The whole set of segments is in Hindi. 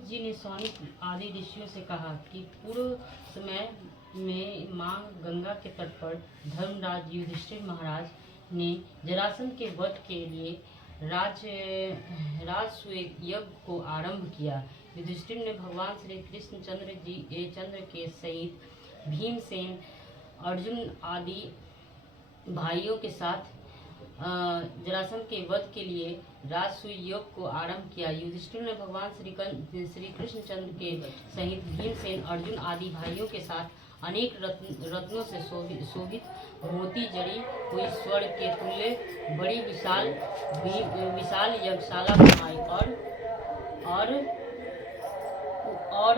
सूत जी ने सौनिक आदि ऋषियों से कहा कि पूर्व समय में मां गंगा के तट पर धर्मराज युधिष्ठिर महाराज ने जरासंध के वध के लिए राजसूय यज्ञ को आरंभ किया। युधिष्ठिर ने भगवान श्री कृष्ण चंद्र के सहित भीमसेन, अर्जुन आदि भाइयों के साथ जरासंध के वध के लिए राजसूय यज्ञ को आरंभ किया। युधिष्ठिर ने भगवान श्री कृष्ण चंद्र के सहित भीमसेन, अर्जुन आदि भाइयों के साथ अनेक रत्नों से शोभित मोती जड़ी हुई स्वर्ण के तुल्य बड़ी विशाल यज्ञशाला बनाई और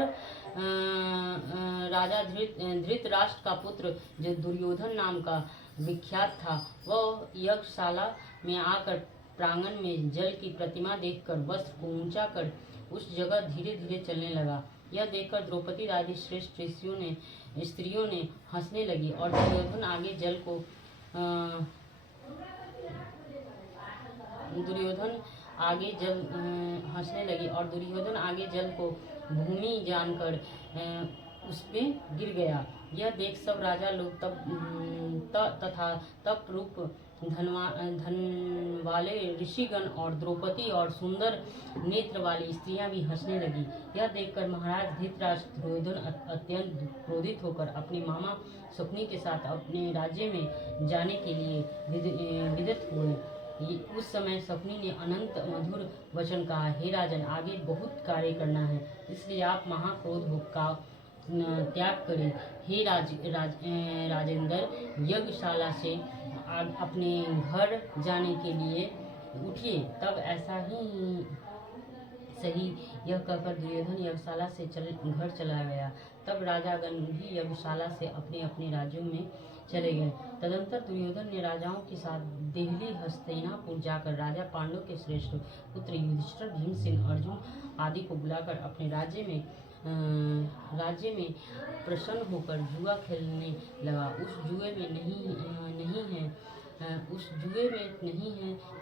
राजा धृतराष्ट्र का पुत्र जो दुर्योधन नाम का विख्यात था, वह यज्ञशाला में आकर प्रांगण में जल की प्रतिमा देखकर वस्त्र को ऊंचा कर उस जगह धीरे धीरे चलने लगा। यह देखकर द्रौपदी आदि श्रेष्ठ स्त्रियों ने हंसने लगी और दुर्योधन आगे जल को भूमि जानकर उसमें गिर गया। यह देख सब राजा लोग तथा तप रूप धन वाले ऋषिगण और द्रौपदी और सुंदर नेत्र वाली स्त्रियां भी हंसने लगी। यह देखकर महाराज धृतराष्ट्र दुर्योधन अत्यंत क्रोधित होकर अपने मामा शकुनी के साथ अपने राज्य में जाने के लिए विदित हुए। उस समय शकुनी ने अनंत मधुर वचन कहा, हे राजन, आगे बहुत कार्य करना है, इसलिए आप महाक्रोध का त्याग करें। हे राजेंद्र, यज्ञशाला से अपने घर जाने के लिए उठिए। तब ऐसा ही सही यह कहकर दुर्योधन यज्ञशाला से घर चला गया। तब राजागण भी यज्ञशाला से अपने अपने राज्यों में चले गए। तदंतर दुर्योधन ने राजाओं के साथ देहली हस्तिनापुर जाकर राजा पांडव के श्रेष्ठ पुत्र युधिष्ठिर, भीमसेन, अर्जुन आदि को बुलाकर अपने राज्य में प्रसन्न होकर जुआ खेलने लगा। उस जुए में नहीं है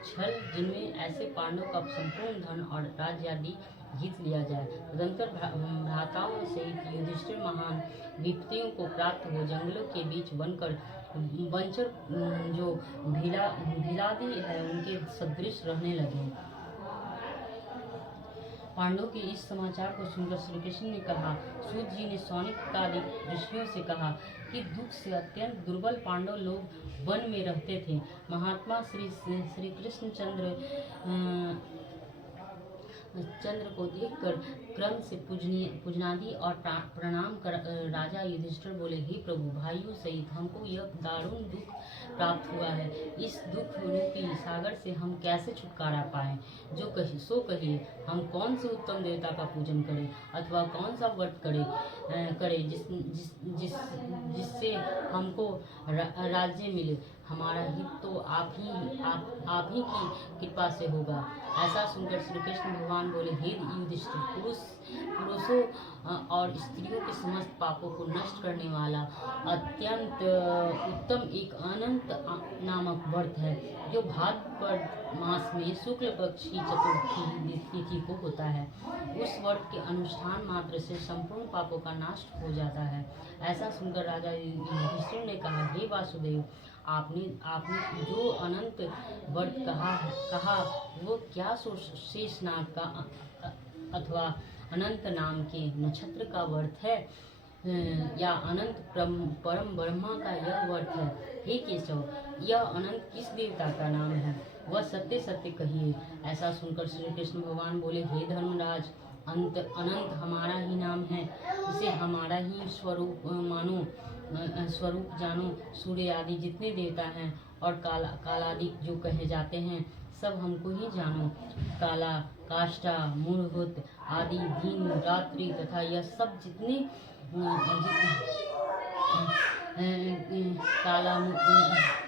छल, जिनमें ऐसे पांडव का संपूर्ण धन और राज्य आदि जीत लिया जाए। तदंतर भ्राताओं सहित युधिष्ठिर महान विपत्तियों को प्राप्त हो जंगलों के बीच वनचर जो भीलादि है उनके सदृश रहने लगे। पांडवों के इस समाचार को सुनकर श्री कृष्ण ने कहा, सूत जी ने सौनिक आदि ऋषियों से कहा कि दुख से अत्यंत दुर्बल पांडव लोग वन में रहते थे। महात्मा श्री कृष्ण चंद्र को देखकर क्रम से पूजनादि और प्रणाम कर राजा युधिष्ठिर बोले, हे प्रभु, भाइयों सहित हमको यह दारुण दुख प्राप्त हुआ है। इस दुख रूपी सागर से हम कैसे छुटकारा पाएं? सो कहिए, हम कौन से उत्तम देवता का पूजन करें अथवा कौन सा व्रत करें जिससे हमको राज्य मिले? हमारा हित तो आप ही की कृपा से होगा। ऐसा सुनकर श्री कृष्ण भगवान बोले, हे युधिष्ठिर, पुरुषों और स्त्रियों के समस्त पापों को नष्ट करने वाला अत्यंत उत्तम एक अनंत नामक व्रत है, जो भाद्रपद मास में शुक्ल पक्ष की चतुर्थी तिथि को होता है। उस व्रत के अनुष्ठान मात्र से संपूर्ण पापों का नाश हो जाता है। ऐसा सुनकर राजा युधिष्ठिर ने कहा, हे वासुदेव, आपने जो अनंत व्रत कहा वो क्या शेषनाग का अथवा अनंत नाम के नक्षत्र का व्रत है या अनंत परम ब्रह्मा का यह व्रत है? हे केशव, यह अनंत किस देवता का नाम है? वह सत्य सत्य कहिए। ऐसा सुनकर श्री कृष्ण भगवान बोले, हे धर्मराज, अनंत हमारा ही नाम है, इसे हमारा ही स्वरूप जानो। सूर्य आदि जितने देवता हैं और कालादि जो कहे जाते हैं, सब हमको ही जानो। काला, काष्ठा, मूलभूत आदि दिन रात्रि तथा यह सब जितने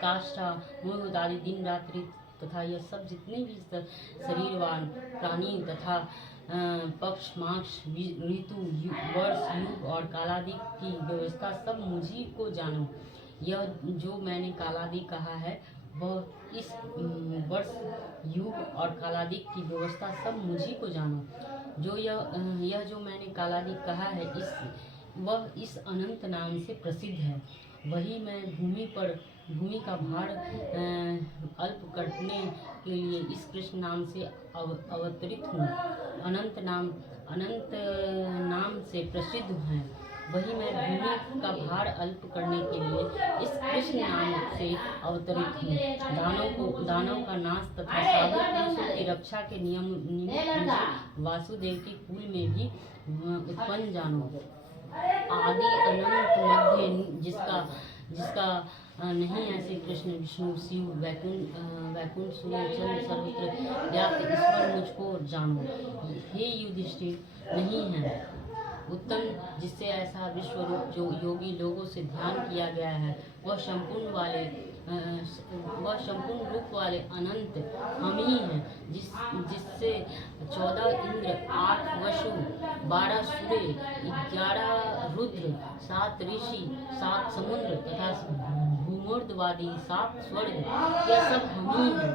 काष्ठा, मूलभूत आदि दिन रात्रि तथा यह सब जितने भी शरीरवान प्राणी तथा पक्ष, मास, ऋतु, वर्ष, युग और कालादि की व्यवस्था सब मुझी को जानो। यह जो मैंने कालादि कहा है वह इस वर्ष युग और कालादिक की व्यवस्था सब मुझी को जानो। जो यह जो मैंने कालादिक कहा है, वह इस अनंत नाम से प्रसिद्ध है। वही मैं भूमि का भार अल्प करने के लिए इस कृष्ण नाम से अवतरित हूँ। अनंत नाम से प्रसिद्ध है। वही मैं भूमि का भार अल्प करने के लिए इस कृष्ण नाम से अवतरित हूँ। दानों का नाश तथा साधु पुरुषों की रक्षा के निमित्त मुझे वासुदेव के कुल में भी उत्पन्न जानो। आदि अनंत मध्य जिसका नहीं ऐसे कृष्ण विष्णु शिव वैकुंठ सुलोचन सर्वत्र व्याप्त ईश्वर मुझको जानो। हे युधिष्ठिर, नहीं है उत्तम जिससे ऐसा विश्वरूप जो योगी लोगों से ध्यान किया गया है, वह संपूर्ण रूप वाले अनंत हम ही हैं, जिससे 14 इंद्र, 8 वसु, 12 सूर्य, 11 रुद्र, 7 ऋषि, 7 समुद्र तथा भूमोर्ध्ववादी 7 स्वर्ग, यह सब हम ही हैं।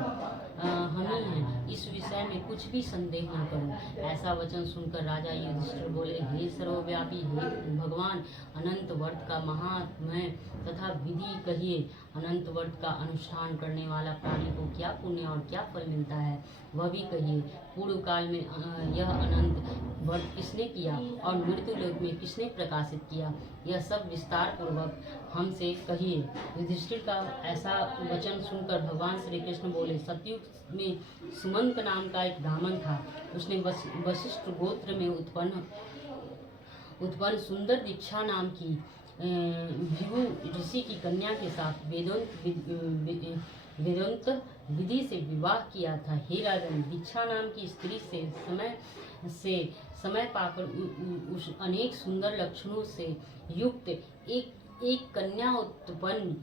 इस विषय में कुछ भी संदेह न करो। ऐसा वचन सुनकर राजा युधिष्ठिर बोले, हे सर्वव्यापी, हे भगवान, अनंत व्रत का महात्म्य तथा विधि कहिए। अनंत व्रत का अनुष्ठान करने वाला प्राणी को क्या पुण्य और क्या फल मिलता है, वह भी कहिए। पूर्व काल में यह अनंत व्रत किसने किया और मृत्यु लोक में किसने प्रकाशित किया, यह सब विस्तार पूर्वक हमसे कहिए। युधिष्ठिर का ऐसा वचन सुनकर भगवान श्री कृष्ण बोले, सतयुग में सुमंत नाम का एक ब्राह्मण था। उसने वशिष्ठ गोत्र में उत्पन्न सुंदर दीक्षा नाम की भृगु ऋषि की कन्या के साथ वेदांत विधि से विवाह किया था। हे राजन, दीक्षा नाम की स्त्री से समय पाकर उस अनेक सुंदर लक्षणों से युक्त एक कन्या उत्पन्न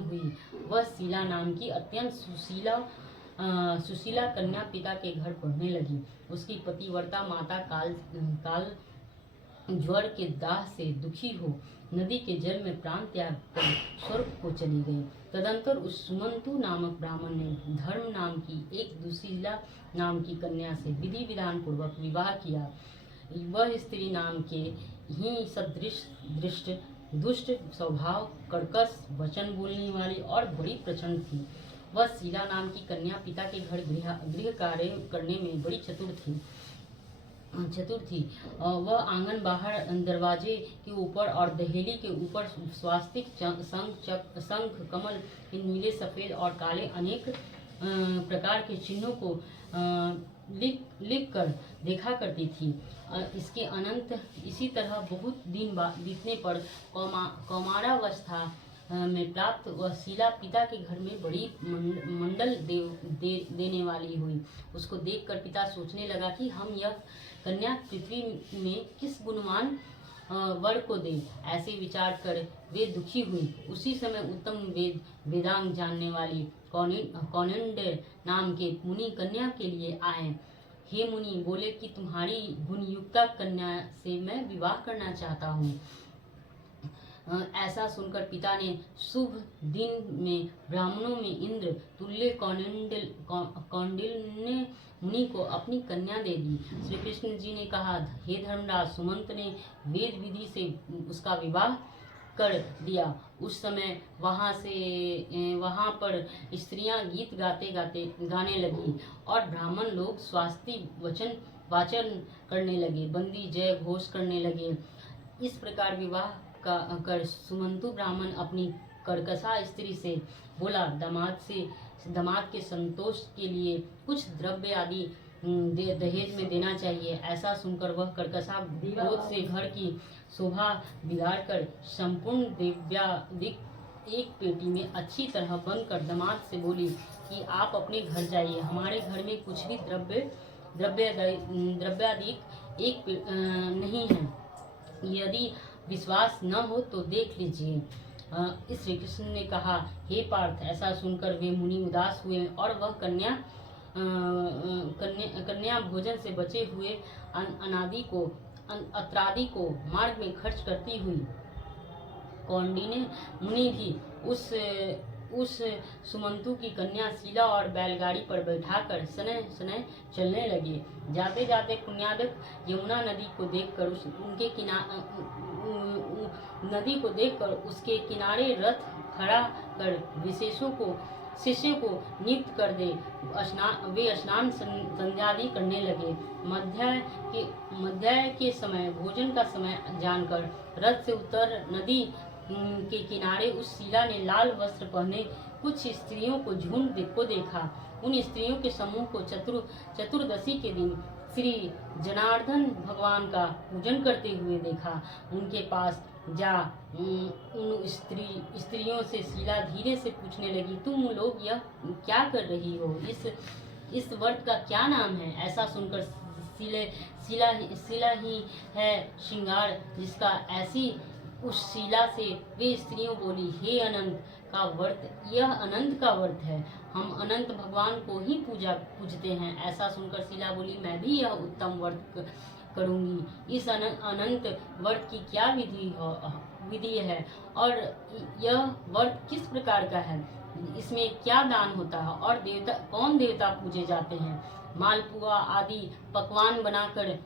हुई। वह शीला नाम की अत्यंत सुशीला कन्या पिता के घर पढ़ने लगी। उसकी पतिव्रता माता काल ज्वर के दाह से दुखी हो नदी के जल में प्राण त्याग कर स्वर्ग को चली गई। तदंतर उस सुमंतु नामक ब्राह्मण ने धर्म नाम की एक दुशीला नाम की कन्या से विधि विधान पूर्वक विवाह किया। वह स्त्री नाम के ही सदृश दृष्ट, दुष्ट स्वभाव, कर्कश वचन बोलने वाली और बड़ी प्रचंड थी। वह शीला नाम की कन्या पिता के घर गृह कार्य करने में बड़ी चतुर थी। वह आंगन बाहर दरवाजे के ऊपर और दहेली के ऊपर स्वास्तिक, शंख, कमल, नीले, सफेद और काले अनेक प्रकार के चिन्हों को लिख कर देखा करती थी। इसी तरह बहुत दिन बीतने पर कौमारावस्था में प्राप्त वह शीला पिता के घर में बड़ी मंडल देने वाली हुई। उसको देखकर पिता सोचने लगा कि हम यह कन्या पृथ्वी में किस गुणवान वर को दे। ऐसे विचार कर वे दुखी हुई। उसी समय उत्तम वेदांग जानने वाली कौनिंड नाम के मुनि कन्या के लिए आए। हे मुनि, बोले कि तुम्हारी गुणयुक्ता कन्या से मैं विवाह करना चाहता हूँ। ऐसा सुनकर पिता ने शुभ दिन में ब्राह्मणों में इंद्र तुल्य कौंडिन्य मुनि को अपनी कन्या दे दी। श्री कृष्ण जी ने कहा, हे धर्मराज, सुमंत ने वेद विधि से उसका विवाह कर दिया। उस समय वहाँ पर स्त्रियां गीत गाने लगी और ब्राह्मण लोग स्वास्ति वाचन करने लगे, बंदी जय घोष करने लगे। इस प्रकार विवाह कर सुमंतु ब्राह्मण अपनी कर्कशा स्त्री से बोला, दामाद के संतोष के लिए कुछ द्रव्य आदि दहेज में देना चाहिए। ऐसा सुनकर वह कर्कशा क्रोध से घर की शोभा बिगाड़कर संपूर्ण द्रव्यादि एक पेटी में अच्छी तरह बंद कर दामाद से बोली कि आप अपने घर जाइए, हमारे घर में कुछ भी द्रव्यादि नहीं है। यदि विश्वास न हो तो देख लीजिए। इस श्री कृष्ण ने कहा, हे पार्थ, ऐसा सुनकर वे मुनि उदास हुए और वह कन्या भोजन से बचे हुए अत्रादि को मार्ग में खर्च करती हुई। कौंडिन्य मुनि भी उस सुमंतु की कन्या शीला और बैलगाड़ी पर बैठाकर सने सने चलने लगे। जाते जाते पुण्यादक यमुना नदी को देखकर उसके किनारे रथ खड़ा कर शिष्य को नियुक्त कर दे वे स्नान संध्यादि करने लगे। मध्याह्न के समय भोजन का समय जानकर रथ से उतर नदी के किनारे उस शीला ने लाल वस्त्र पहने कुछ स्त्रियों को झुंड को देखा। उन स्त्रियों के समूह को चतुर्दशी के दिन श्री जनार्दन भगवान का पूजन करते हुए देखा। उनके पास जा उन स्त्रियों से शीला धीरे से पूछने लगी, तुम लोग यह क्या कर रही हो? इस व्रत का क्या नाम है? ऐसा सुनकर शीला ही है श्रृंगार जिसका ऐसी उस शीला से वे स्त्रियों बोली, हे अनंत का व्रत, यह अनंत का व्रत है। हम अनंत भगवान को ही पूजते हैं। ऐसा सुनकर शीला बोली, मैं भी यह उत्तम व्रत करूंगी। इस अनंत व्रत की क्या विधि है और यह व्रत किस प्रकार का है? इसमें क्या दान होता है और कौन देवता पूजे जाते हैं? मालपुआ आदि पकवान बनाकर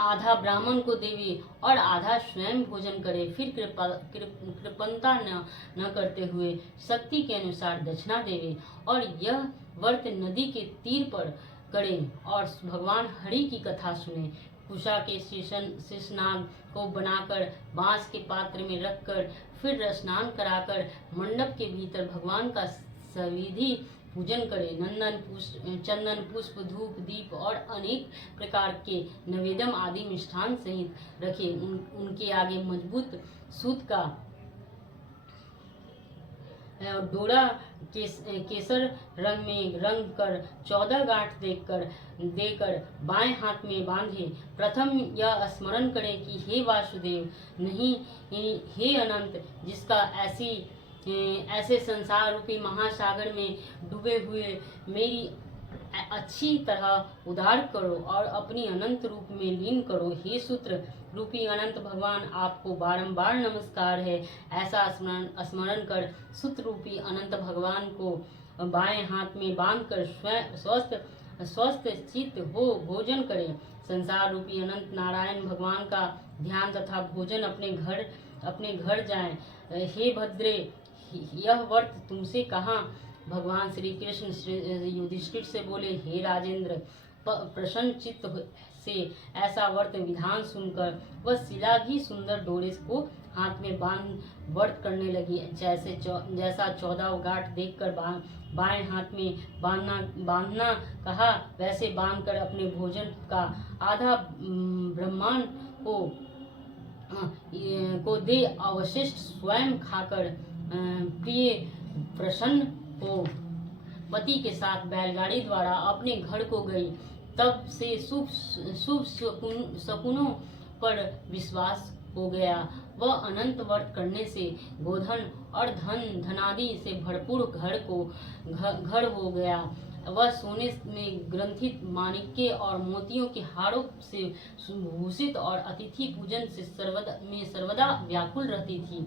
आधा ब्राह्मण को देवे और आधा स्वयं भोजन करे, फिर कृपणता न करते हुए शक्ति के अनुसार दक्षिणा देवे और यह व्रत नदी के तीर पर करे और भगवान हरि की कथा सुने। कुशा के शेषनाग को बनाकर बांस के पात्र में रखकर फिर स्नान कराकर मंडप के भीतर भगवान का सविधि पूजन करे। चंदन पुष्प धूप दीप और अनेक प्रकार के नवेदम आदि मिष्ठान सहित रखे। उनके आगे मजबूत सूत का डोरा केसर रंग में रंग कर 14 गांठ देकर बाएं हाथ में बांधे। प्रथम यह स्मरण करें कि हे वासुदेव, नहीं हे अनंत, जिसका ऐसे संसार रूपी महासागर में डूबे हुए मेरी अच्छी तरह उद्धार करो और अपनी अनंत रूप में लीन करो। हे सूत्र रूपी अनंत भगवान, आपको बारंबार नमस्कार है। ऐसा स्मरण कर सूत्र रूपी अनंत भगवान को बाएं हाथ में बांधकर स्वस्थ चित्त हो भोजन करें। संसार रूपी अनंत नारायण भगवान का ध्यान तथा भोजन अपने घर जाएं। हे भद्रे, यह व्रत तुमसे कहाँ? भगवान श्री कृष्ण युधिष्ठिर से बोले, हे राजेंद्र, प्रसन्न चित्त से ऐसा व्रत विधान सुनकर वह शीला भी सुंदर डोरे को हाथ में बांध व्रत करने लगी। जैसा 14 गांठ देखकर बाएं हाथ में बांधना कहा, वैसे बांधकर अपने भोजन का आधा ब्रह्मांड को दे अवशिष्ट स्वयं खाकर प्रिय प्रसन्न हो पति के साथ बैलगाड़ी द्वारा अपने घर को गई। तब से शुभ शकुनों पर विश्वास हो गया। वह अनंत व्रत करने से गोधन और धनादि से भरपूर घर हो गया। वह सोने में ग्रंथित माणिक्य और मोतियों के हारों से भूषित और अतिथि पूजन से सर्वदा व्याकुल रहती थी।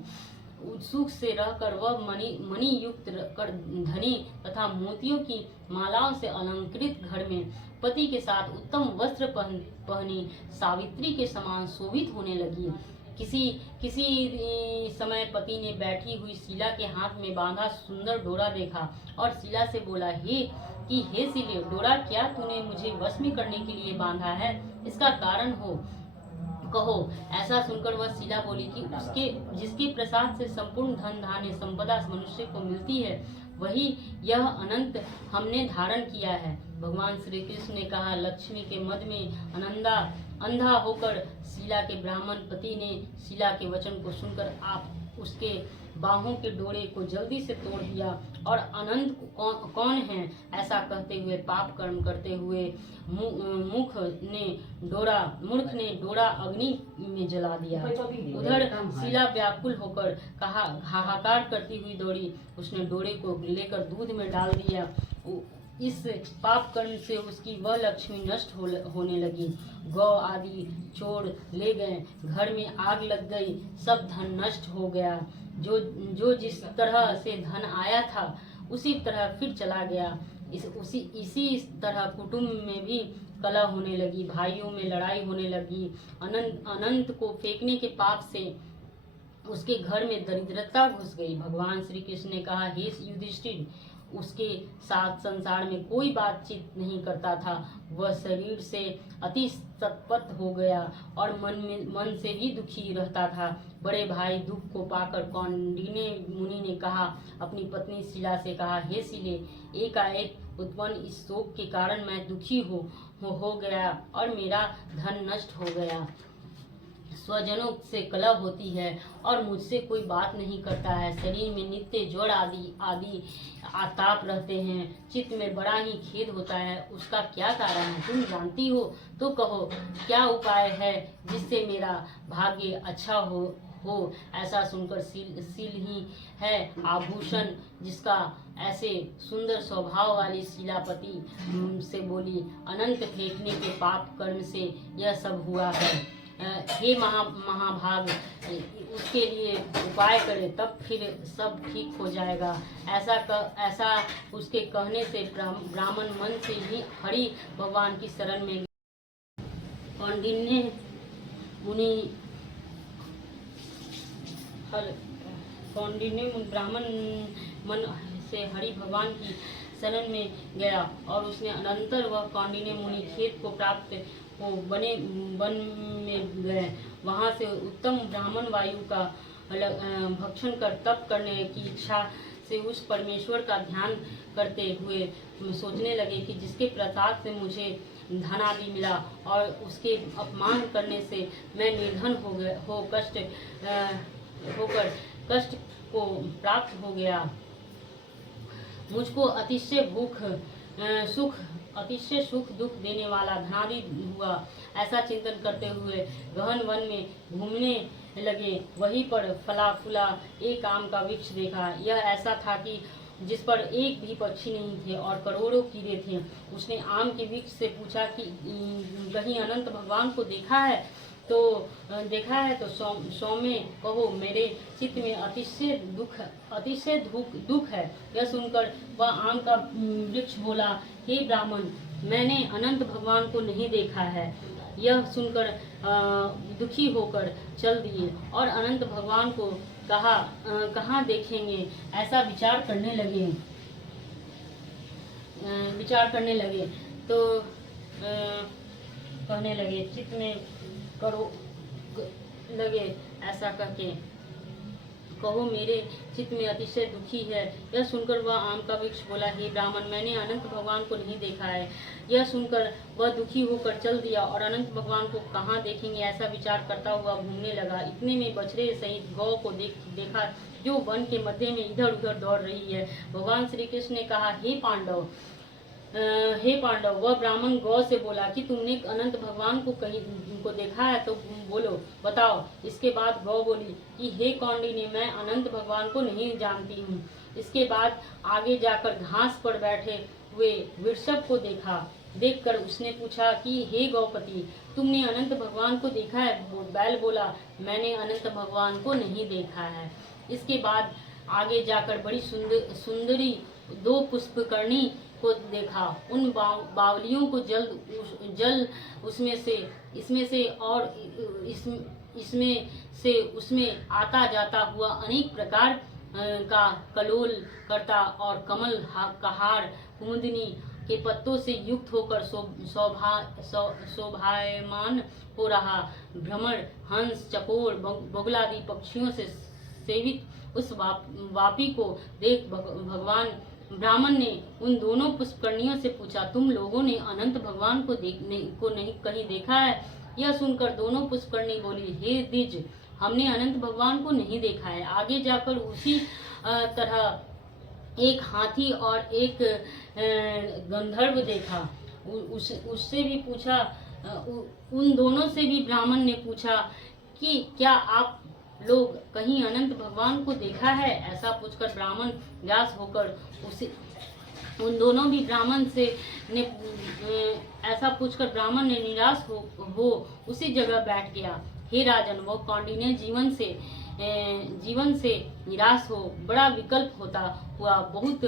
उत्सुक से रहकर वह मणि युक्त कर धनी तथा मोतियों की मालाओं से अलंकृत घर में पति के साथ उत्तम वस्त्र पहनी सावित्री के समान शोभित होने लगी। किसी समय पति ने बैठी हुई शीला के हाथ में बांधा सुंदर डोरा देखा और शीला से बोला, हे शीले, डोरा क्या तूने मुझे वश में करने के लिए बांधा है? इसका कारण कहो। ऐसा सुनकर वह शीला बोली कि जिसके प्रसाद से संपूर्ण धन धान्य संपदा मनुष्य को मिलती है, वही यह अनंत हमने धारण किया है। भगवान श्री कृष्ण ने कहा, लक्ष्मी के मद में अंधा होकर शीला के ब्राह्मण पति ने शीला के वचन को सुनकर उसके बाहों के डोरे को जल्दी से तोड़ दिया और अनंत कौन है ऐसा कहते हुए पाप कर्म करते हुए मूर्ख ने डोरा अग्नि में जला दिया। उधर शीला व्याकुल होकर हाहाकार करती हुई दौड़ी। उसने डोरे को लेकर दूध में डाल दिया। इस पाप कर्म से उसकी वह लक्ष्मी नष्ट होने लगी। गौ आदि चोर ले गए, घर में आग लग गई, सब धन नष्ट हो गया। जो जिस तरह से धन आया था उसी तरह फिर चला गया। इसी तरह कुटुंब में भी कलह होने लगी, भाइयों में लड़ाई होने लगी। अनंत को फेंकने के पाप से उसके घर में दरिद्रता घुस गई। भगवान श्री कृष्ण ने कहा, हे युधिष्ठिर, उसके साथ संसार में कोई बातचीत नहीं करता था। वह शरीर से अति सतपथ हो गया और मन से भी दुखी रहता था। बड़े भाई दुख को पाकर कौंडिन्य मुनि ने कहा, अपनी पत्नी शिला से कहा, हे शिले, एकाएक उत्पन्न इस शोक के कारण मैं दुखी हो गया और मेरा धन नष्ट हो गया। स्वजनों से कलह होती है और मुझसे कोई बात नहीं करता है। शरीर में नित्य ज्वर आदि आताप रहते हैं। चित्त में बड़ा ही खेद होता है। उसका क्या कारण है तुम जानती हो तो कहो, क्या उपाय है जिससे मेरा भाग्य अच्छा हो। ऐसा सुनकर शील ही है आभूषण, जिसका ऐसे सुंदर स्वभाव वाली शिलापति से बोली, अनंत फेंकने के पाप कर्म से यह सब हुआ है। हे महाभाग, उसके लिए उपाय करे तब फिर सब ठीक हो जाएगा। ऐसा उसके कहने से ब्राह्मण मन से ही हरि भगवान की शरण में कौंडिन्य ब्राह्मण मन से हरि भगवान की शरण में गया और उसने अनंतर वह कौंडिन्य मुनि खेत को प्राप्त हो वन में गए। वहां से उत्तम ब्राह्मण वायु का भक्षण कर तप करने की इच्छा से उस परमेश्वर का ध्यान करते हुए सोचने लगे कि जिसके प्रसाद से मुझे धन आदि मिला और उसके अपमान करने से मैं निर्धन होकर कष्ट को प्राप्त हो गया। मुझको अतिशय सुख दुख देने वाला धनादि हुआ। ऐसा चिंतन करते हुए गहन वन में घूमने लगे। वहीं पर फला फूला एक आम का वृक्ष देखा। यह ऐसा था कि जिस पर एक भी पक्षी नहीं थे और करोड़ों कीड़े थे। उसने आम के वृक्ष से पूछा कि कहीं अनंत भगवान को देखा है तो सौम्य कहो, मेरे चित्त में अतिशय दुख है। यह सुनकर वह आम का वृक्ष बोला, हे ब्राह्मण, मैंने अनंत भगवान को नहीं देखा है। यह सुनकर दुखी होकर चल दिए और अनंत भगवान को कहाँ देखेंगे, ऐसा विचार करने लगे तो कहने लगे, चित्त में करो लगे, ऐसा कहके कहो, मेरे चित्त में अतिशय दुखी है। यह सुनकर वह आम का वृक्ष बोला, हे ब्राह्मण, मैंने अनंत भगवान को नहीं देखा है। यह सुनकर वह दुखी होकर चल दिया और अनंत भगवान को कहाँ देखेंगे ऐसा विचार करता हुआ घूमने लगा। इतने में बछड़े सहित गौ को देखा जो वन के मध्य में इधर उधर दौड़ रही है। भगवान श्री कृष्ण ने कहा, हे पांडव, वह ब्राह्मण गौ से बोला कि तुमने अनंत भगवान को देखा है तो बोलो, बताओ। इसके बाद गौ बोली कि हे कौंडिन्य, मैं अनंत भगवान को नहीं जानती हूँ। इसके बाद आगे जाकर घास पर बैठे हुए वृषभ को देखकर उसने पूछा कि हे गौपति, तुमने अनंत भगवान को देखा है? बैल बोला, मैंने अनंत भगवान को नहीं देखा है। इसके बाद आगे जाकर बड़ी सुंदरी दो पुष्पकर्णी को देखा। उन बावलियों को जल इसमें से उसमें आता जाता हुआ अनेक प्रकार का कलोल करता और कमल का हार कुमुदिनी के पत्तों से युक्त होकर शोभायमान हो रहा। भ्रमर, हंस, चकोर, बगुलादि पक्षियों से सेवित उस वापी को देख भगवान ब्राह्मण ने उन दोनों पुष्पकर्णियों से पूछा, तुम लोगों ने अनंत भगवान को नहीं कहीं देखा है? यह सुनकर दोनों पुष्पकर्णी बोली, हे द्विज, हमने अनंत भगवान को नहीं देखा है। आगे जाकर उसी तरह एक हाथी और एक गंधर्व देखा। उससे भी पूछा, उन दोनों से भी ब्राह्मण ने पूछा कि क्या आप लोग कहीं अनंत भगवान को देखा है? ऐसा पूछकर ब्राह्मण व्यास होकर उन दोनों भी ब्राह्मण से ने ऐसा पूछकर ब्राह्मण ने निराश हो उसी जगह बैठ गया। हे राजन, वह कौंडिन्य जीवन से निराश हो बड़ा विकल्प होता हुआ बहुत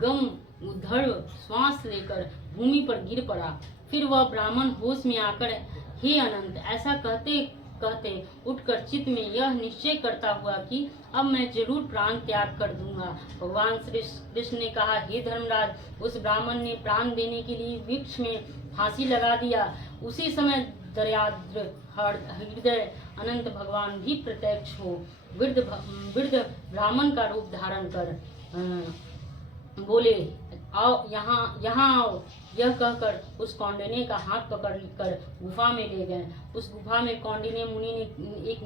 गम उधड़ श्वास लेकर भूमि पर गिर पड़ा। फिर वह ब्राह्मण होश में आकर, हे अनंत, ऐसा कहते कहते उठकर चित्त में यह निश्चय करता हुआ कि अब मैं जरूर प्राण त्याग कर दूंगा। भगवान श्री कृष्ण ने कहा, हे धर्मराज, उस ब्राह्मण ने प्राण देने के लिए वृक्ष में फांसी लगा दिया। उसी समय दयाद्र हृदय अनंत भगवान भी प्रत्यक्ष हो वृद्ध ब्राह्मण का रूप धारण कर बोले, आओ यहाँ आओ। यह कहकर उस कौंडिन्य का हाथ पकड़कर गुफा में ले गए। उस गुफा में कौंडिन्य मुनि ने एक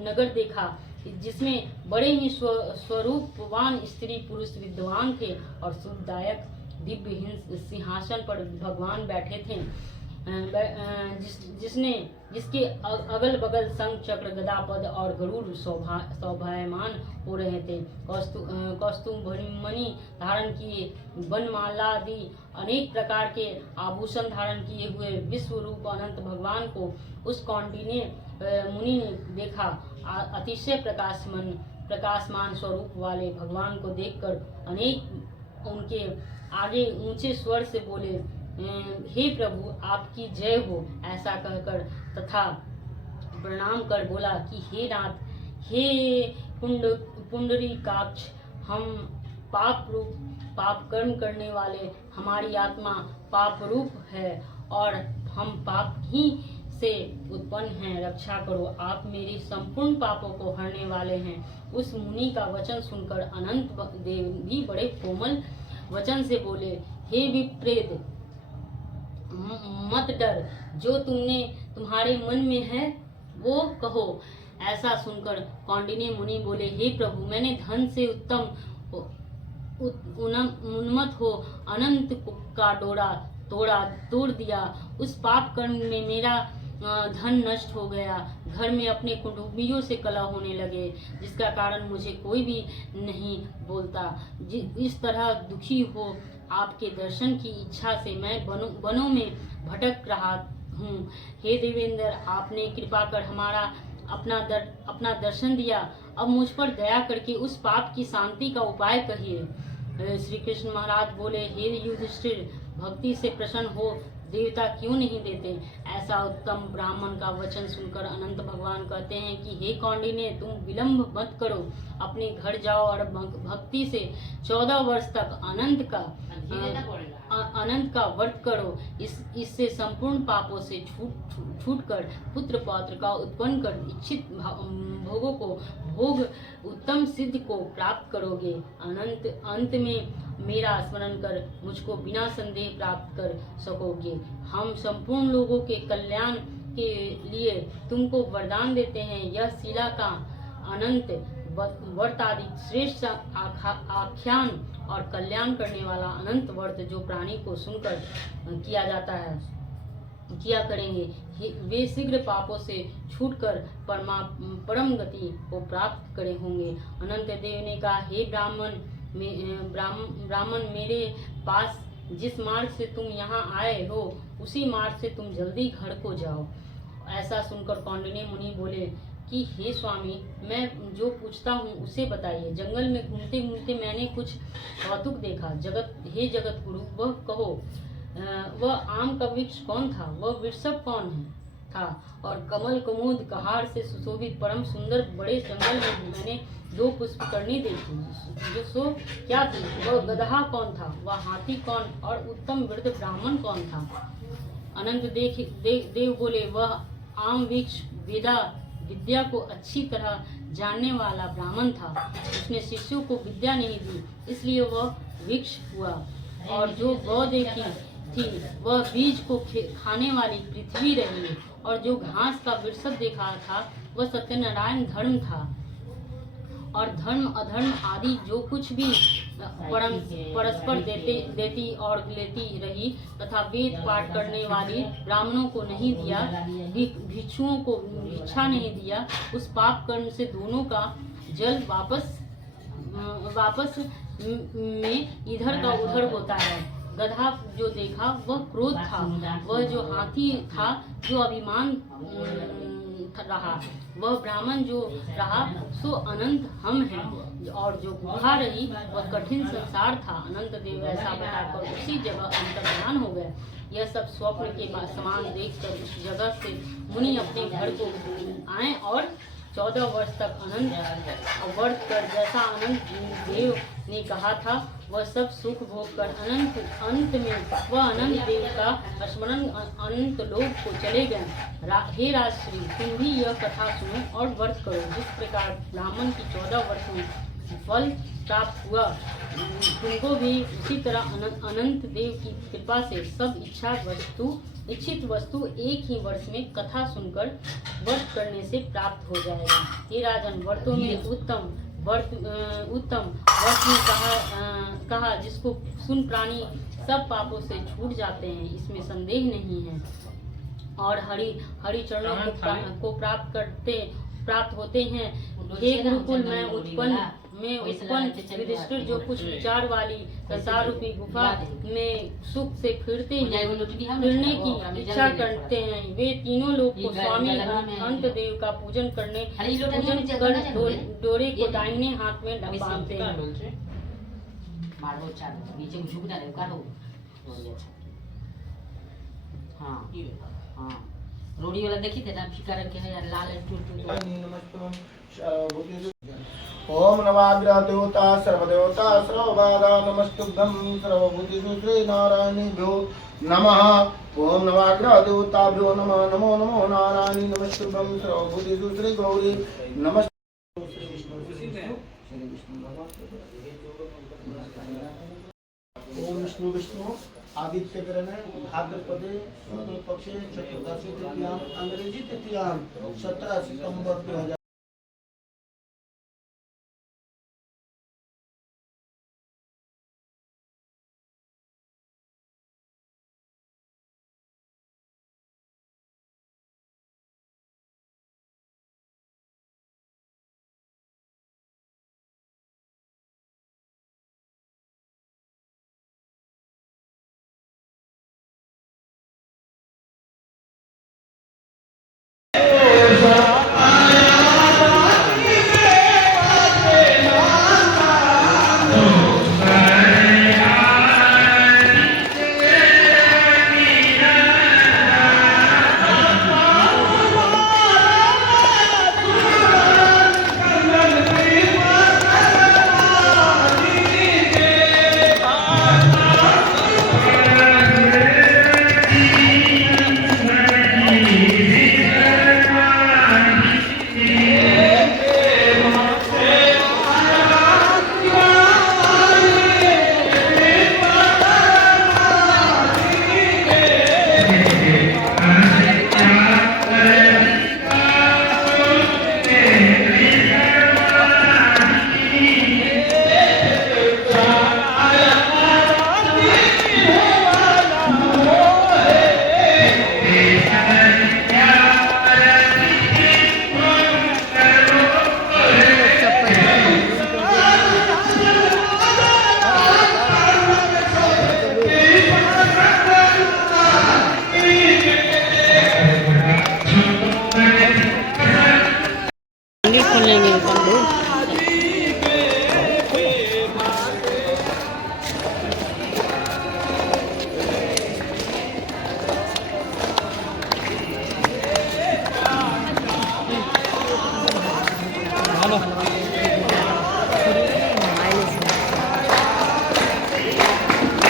नगर देखा जिसमें बड़े ही स्वरूपवान स्त्री पुरुष विद्वान थे और सुखदायक दिव्य सिंहासन पर भगवान बैठे थे, जिसके अगल बगल शंख चक्र गदा पद और गरुड़ शोभायमान हो रहे थे। कौस्तुभ मणि धारण किए, वनमालादि अनेक प्रकार के आभूषण धारण किए हुए विश्व रूप अनंत भगवान को उस कौंडिन्य मुनि ने देखा। अतिशय प्रकाशमान स्वरूप वाले भगवान को देखकर अनेक उनके आगे ऊंचे स्वर से बोले, हे प्रभु, आपकी जय हो। ऐसा कहकर तथा प्रणाम कर बोला कि हे नाथ, हे पुंडरीकाक्ष, हम पाप कर्म करने वाले, हमारी आत्मा पाप रूप है और हम पाप ही से उत्पन्न हैं। रक्षा करो, आप मेरी संपूर्ण पापों को हरने वाले हैं। उस मुनि का वचन सुनकर अनंत देव भी बड़े कोमल वचन से बोले, हे विप्रेत, मत डर, जो तुम्हारे मन में है वो कहो। ऐसा सुनकर कौंडिन्य मुनि बोले, हे प्रभु, मैंने धन से उन्मत्त हो अनंत का तोड़ दिया। उस पाप कर्म में मेरा धन नष्ट हो गया। घर में अपने कुटुंबियों से कलह होने लगे, जिसका कारण मुझे कोई भी नहीं बोलता। इस तरह दुखी हो आपके दर्शन की इच्छा से मैं वनों में भटक रहा हूँ। हे देवेंद्र, आपने कृपा कर हमारा अपना दर्शन दिया। अब मुझ पर दया करके उस पाप की शांति का उपाय कहिए। श्री कृष्ण महाराज बोले, हे युधिष्ठिर, भक्ति से प्रसन्न हो देवता क्यों नहीं देते। ऐसा उत्तम ब्राह्मण का वचन सुनकर अनंत भगवान कहते हैं कि हे कौंडिन्य, तुम विलंब मत करो, अपने घर जाओ और भक्ति से 14 वर्ष तक अनंत का व्रत करो। इससे संपूर्ण पापों से छूटकर पुत्र पौत्र का उत्पन्न कर इच्छित भोगों को भोग उत्तम सिद्ध को प्राप्त करोगे। अंत में मेरा स्मरण कर मुझको बिना संदेह प्राप्त कर सकोगे। हम संपूर्ण लोगों के कल्याण के लिए तुमको वरदान देते हैं। यह शिला का अनंत व्रत आदि श्रेष्ठ आख्यान और कल्याण करने वाला अनंत व्रत जो प्राणी को सुनकर किया करेंगे, वे शीघ्र पापों से छूटकर परम गति को प्राप्त करे होंगे। अनंत देव ने कहा, हे ब्राह्मण, मेरे पास जिस मार्ग से तुम यहाँ आए हो उसी मार्ग से तुम जल्दी घर को जाओ। ऐसा सुनकर कौंडिन्य मुनि बोले कि हे स्वामी, मैं जो पूछता हूँ उसे बताइए। जंगल में घूमते घूमते मैंने कुछ कौतुक देखा। हे जगत गुरु, वह कहो, वह आम का वृक्ष कौन था, वह वृषभ कौन था, और कमल कुमुद कहार से सुशोभित परम सुंदर बड़े जंगल में मैंने 2 पुष्पकरणी देखी, सो क्या थी, वह गदहा कौन था, वह हाथी कौन, और उत्तम वृद्ध ब्राह्मण कौन था। अनंत देव बोले, वह आम वृक्ष विद्या को अच्छी तरह जानने वाला ब्राह्मण था। उसने शिष्यों को विद्या नहीं दी, इसलिए वह वृक्ष हुआ। और जो गौ देखी थी वह बीज को खाने वाली पृथ्वी रही, और जो घास का वृषभ देखा था वह सत्यनारायण धर्म था। और धर्म अधर्म आदि जो कुछ भी परस्पर देती और लेती रही, तथा वेद पाठ करने वाली ब्राह्मणों को नहीं दिया, भिक्षुओं को भिक्षा नहीं दिया, उस पाप कर्म से दोनों का जल वापस में इधर का उधर होता है। गधा जो देखा वह क्रोध था, वह जो हाथी था जो अभिमान रहा, वह ब्राह्मण जो रहा सो अनंत हम हैं, और जो गुहा रही वह कठिन संसार था। अनंत देव ऐसा बताकर उसी जगह अंतर्ध्यान हो गए। यह सब स्वप्न के समान देखकर उस जगह से मुनि अपने घर को आए और 14 वर्ष तक अनंत वर्त कर जैसा अनंत देव ने कहा था वह सब सुख भोग कर अंत में वह अनंत देव का स्मरण अनंत लोक को चले गए। हे राजश्री, तुम भी यह कथा सुनो और व्रत करो। जिस प्रकार ब्राह्मण की 14 वर्ष में फल प्राप्त हुआ, तुमको भी उसी तरह अनंत देव की कृपा से सब इच्छित वस्तु एक ही वर्ष में कथा सुनकर व्रत करने से प्राप्त हो जाएगा। हे राजन, व्रतों में उत्तम व्रत में कहा जिसको सुन प्राणी सब पापों से छूट जाते हैं, इसमें संदेह नहीं है। और हरि चरणों को प्राप्त होते हैं। हे गुरुकुल में उत्पन्न युधिष्ठिर जो कुछ विचार वाली संसार रूपी गुफा में सुख से फिरने की इच्छा करते हैं, वे तीनों लोग को स्वामी अंत देव का पूजन कर डोरे को दाहिने हाथ में बांधते हैं। रोड़ी वाला देखी थे ना, फीका रंग के है यार, लाल ओम नमाग्रह देवता सर्वदेवता सर्वबाधा नमस्तुभ्यं सर्वभूतेषु श्री नारायणेभ्यो नमः। ओम नमाग्रह देवताभ्यो नमः। नमो नमो नारायणी नमस्तुभ्यं सर्वभूतेषु श्री गौरी नमः। ओम विष्णु विष्णु आदित्य ग्रहणे भाद्रपदे शुक्ल पक्षे चतुर्दशी तृतीयाम अंग्रेजी तृतीयाम 17 सितंबर 2000।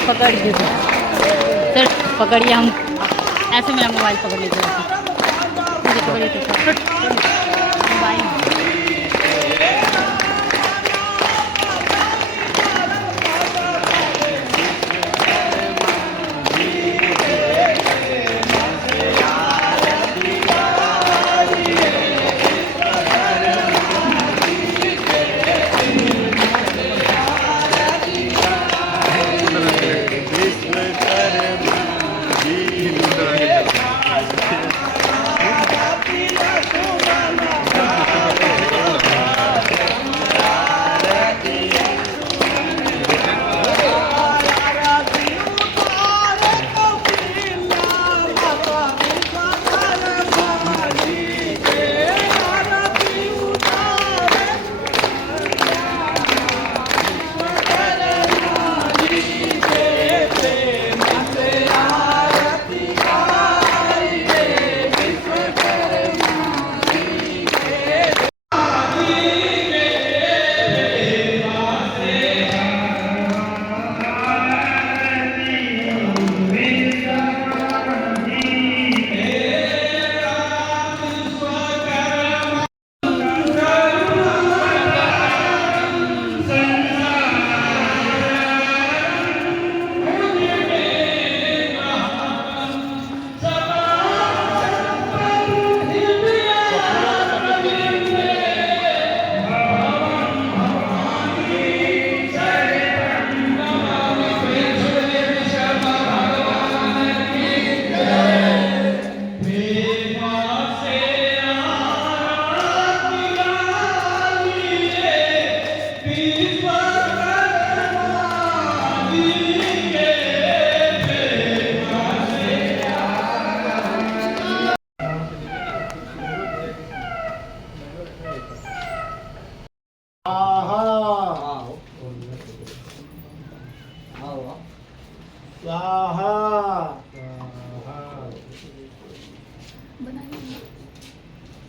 पकड़ दीजिए सर, पकड़िए, हम ऐसे मेरा मोबाइल पकड़ लीजिए, मोबाइल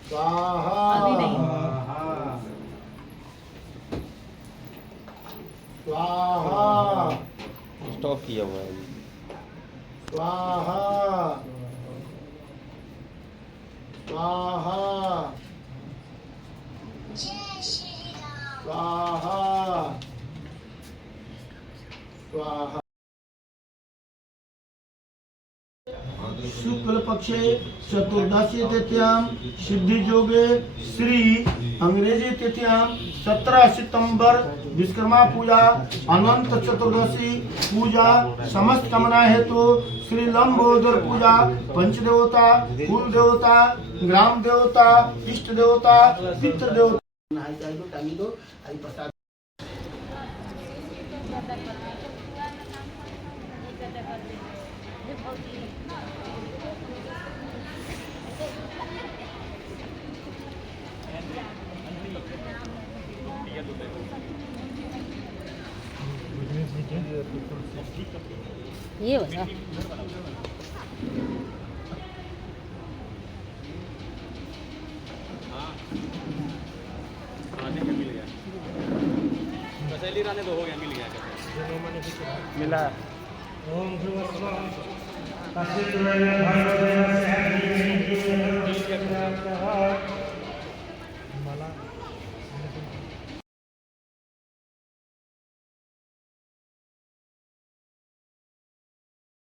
स्वाहा अभी नहीं। स्वाहा स्टॉप किया हुआ है। स्वाहा स्वाहा स्वाहा स्वाहा। शुक्ल पक्षे चतुर्दशी तिथ्यां सिद्धि योगे श्री अंग्रेजी तिथ्यां 17 सितंबर विश्वकर्मा पूजा अनंत चतुर्दशी पूजा समस्त कामना हेतु श्री लंबोदर पूजा पंचदेवता कुल देवता ग्राम देवता इष्ट देवता पितृ देवता टांगी दो आई प्रसाद। ये वाला रहने दो, हो गया, मिल गया मिला। ओम